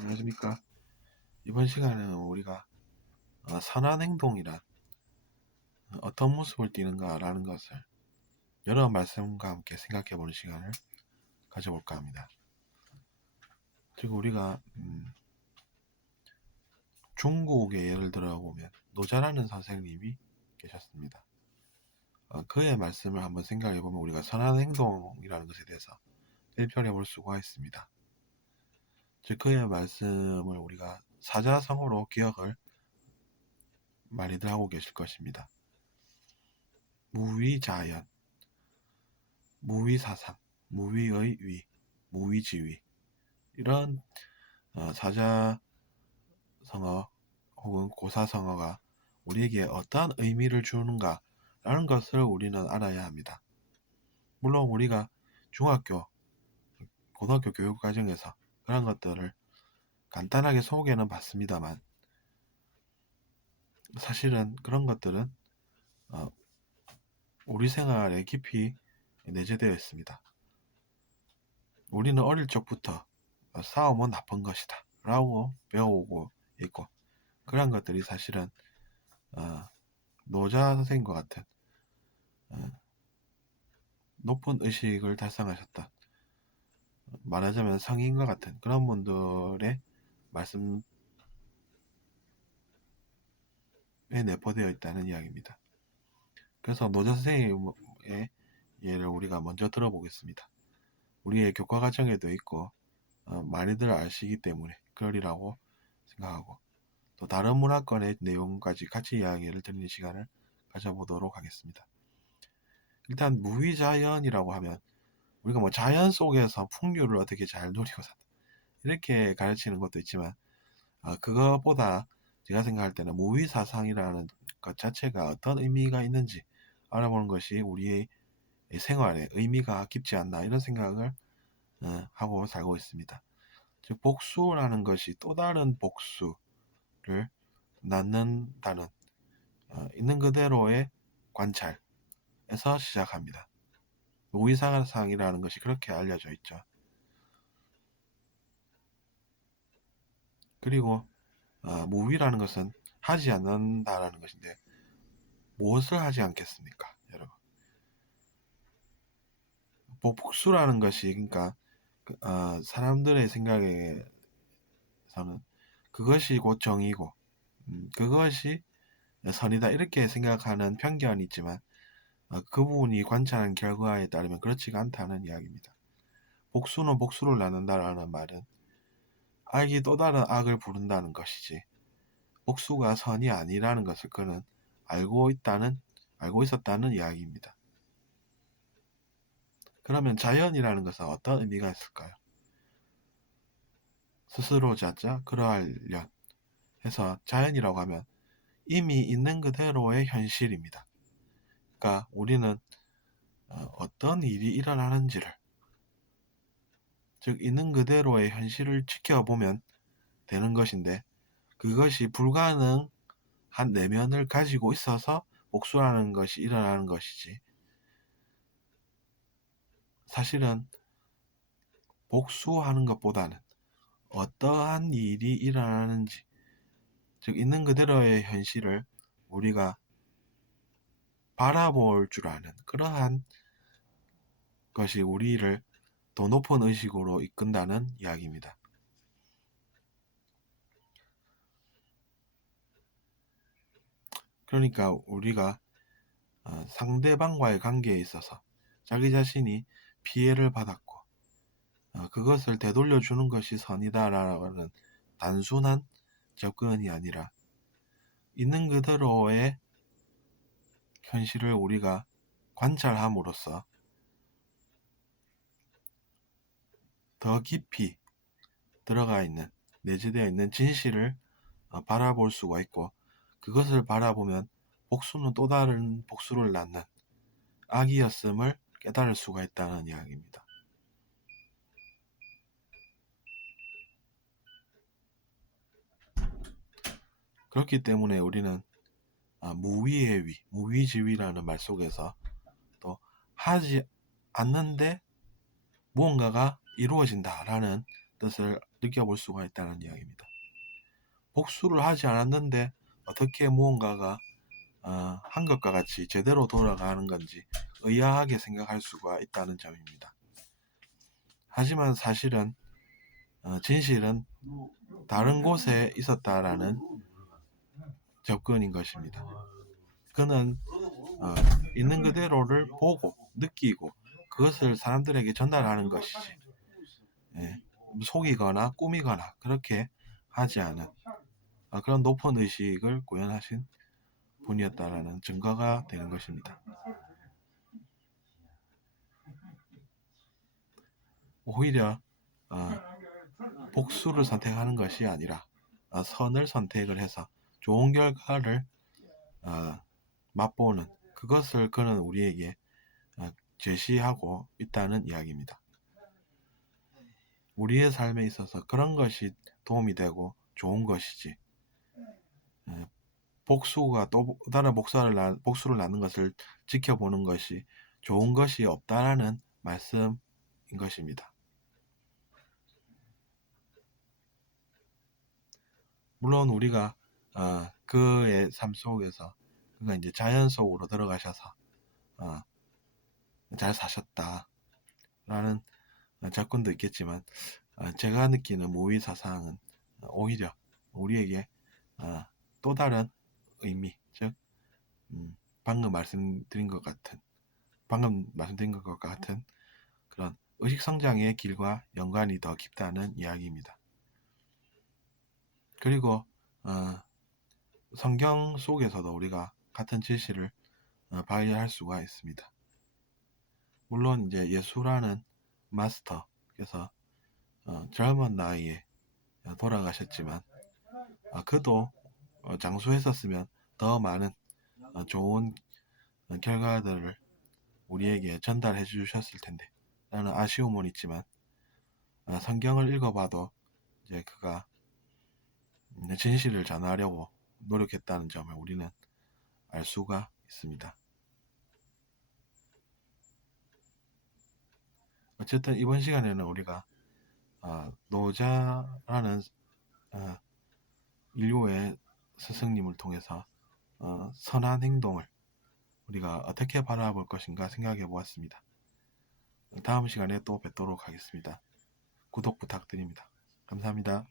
안녕하십니까. 이번 시간에는 우리가 선한 행동이란 어떤 모습을 띠는가라는 것을 여러 말씀과 함께 생각해 보는 시간을 가져볼까 합니다. 그리고 우리가 중국의 예를 들어 보면 노자라는 선생님이 계셨습니다. 그의 말씀을 한번 생각해 보면 우리가 선한 행동이라는 것에 대해서 일편해 볼 수가 있습니다. 즉 그의 말씀을 우리가 사자성어로 기억을 많이들 하고 계실 것입니다. 무위자연, 무위사상, 무위의 위, 무위지위, 이런 사자성어 혹은 고사성어가 우리에게 어떠한 의미를 주는가 라는 것을 우리는 알아야 합니다. 물론 우리가 중학교, 고등학교 교육 과정에서 그런 것들을 간단하게 소개는 받습니다만 사실은 그런 것들은 우리 생활에 깊이 내재되어 있습니다. 우리는 어릴 적부터 싸움은 나쁜 것이다 라고 배워오고 있고, 그런 것들이 사실은 노자 선생님과 같은 높은 의식을 달성하셨던, 말하자면 성인과 같은 그런 분들의 말씀에 내포되어 있다는 이야기입니다. 그래서 노자 선생님의 예를 우리가 먼저 들어보겠습니다. 우리의 교과 과정에도 있고 많이들 아시기 때문에 그러리라고 생각하고, 또 다른 문화권의 내용까지 같이 이야기를 드리는 시간을 가져보도록 하겠습니다. 일단 무위자연이라고 하면 우리가 뭐 자연 속에서 풍류를 어떻게 잘 누리고 산다 이렇게 가르치는 것도 있지만, 그것보다 제가 생각할 때는 무위사상이라는 것 자체가 어떤 의미가 있는지 알아보는 것이 우리의 생활에 의미가 깊지 않나, 이런 생각을 하고 살고 있습니다. 즉 복수라는 것이 또 다른 복수를 낳는다는 있는 그대로의 관찰에서 시작합니다. 무위사상이라는 것이 그렇게 알려져 있죠. 그리고 무위라는 것은 하지 않는다라는 것인데, 무엇을 하지 않겠습니까, 여러분? 복수라는 것이, 그러니까 사람들의 생각에서는 그것이 곧 정의고 그것이 선이다 이렇게 생각하는 편견이 있지만, 그 부분이 관찰한 결과에 따르면 그렇지가 않다는 이야기입니다. 복수는 복수를 낳는다라는 말은 악이 또 다른 악을 부른다는 것이지, 복수가 선이 아니라는 것을 그는 알고 있었다는 이야기입니다. 그러면 자연이라는 것은 어떤 의미가 있을까요? 스스로 자자 그러하련 해서 자연이라고 하면 이미 있는 그대로의 현실입니다. 그러니까 우리는 어떤 일이 일어나는지를, 즉 있는 그대로의 현실을 지켜보면 되는 것인데, 그것이 불가능한 내면을 가지고 있어서 복수라는 것이 일어나는 것이지, 사실은 복수하는 것보다는 어떠한 일이 일어나는지, 즉 있는 그대로의 현실을 우리가 바라볼 줄 아는 그러한 것이 우리를 더 높은 의식으로 이끈다는 이야기입니다. 그러니까 우리가 상대방과의 관계에 있어서 자기 자신이 피해를 받았고 그것을 되돌려 주는 것이 선이다라는 단순한 접근이 아니라, 있는 그대로의 현실을 우리가 관찰함으로써 더 깊이 들어가 있는, 내재되어 있는 진실을 바라볼 수가 있고, 그것을 바라보면 복수는 또 다른 복수를 낳는 악이었음을 깨달을 수가 있다는 이야기입니다. 그렇기 때문에 우리는 무위의 위, 무위지위라는 말 속에서 또 하지 않는데 무언가가 이루어진다라는 뜻을 느껴볼 수가 있다는 이야기입니다. 복수를 하지 않았는데 어떻게 무언가가 한 것과 같이 제대로 돌아가는 건지 의아하게 생각할 수가 있다는 점입니다. 하지만 사실은 진실은 다른 곳에 있었다라는 접근인 것입니다. 그는 있는 그대로를 보고 느끼고 그것을 사람들에게 전달하는 것이지, 속이거나 꾸미거나 그렇게 하지 않은 그런 높은 의식을 구현하신 분이었다라는 증거가 되는 것입니다. 오히려 복수를 선택하는 것이 아니라 선을 선택을 해서 좋은 결과를 맛보는 그것을 그는 우리에게 제시하고 있다는 이야기입니다. 우리의 삶에 있어서 그런 것이 도움이 되고 좋은 것이지, 복수가 또 다른 복수를 낳는 것을 지켜보는 것이 좋은 것이 없다라는 말씀인 것입니다. 물론 우리가 그의 삶 속에서 그가 이제 자연 속으로 들어가셔서 잘 사셨다라는 접근도 있겠지만, 제가 느끼는 모의 사상은 오히려 우리에게 또 다른 의미, 즉 방금 말씀드린 것과 같은 그런 의식 성장의 길과 연관이 더 깊다는 이야기입니다. 그리고 성경 속에서도 우리가 같은 진실을 발견할 수가 있습니다. 물론 이제 예수라는 마스터께서 젊은 나이에 돌아가셨지만 그도 장수했었으면 더 많은 좋은 결과들을 우리에게 전달해 주셨을 텐데 라는 아쉬움은 있지만, 성경을 읽어봐도 이제 그가 진실을 전하려고 노력했다는 점을 우리는 알 수가 있습니다. 어쨌든 이번 시간에는 우리가 노자라는 인류의 스승님을 통해서 선한 행동을 우리가 어떻게 바라볼 것인가 생각해 보았습니다. 다음 시간에 또 뵙도록 하겠습니다. 구독 부탁드립니다. 감사합니다.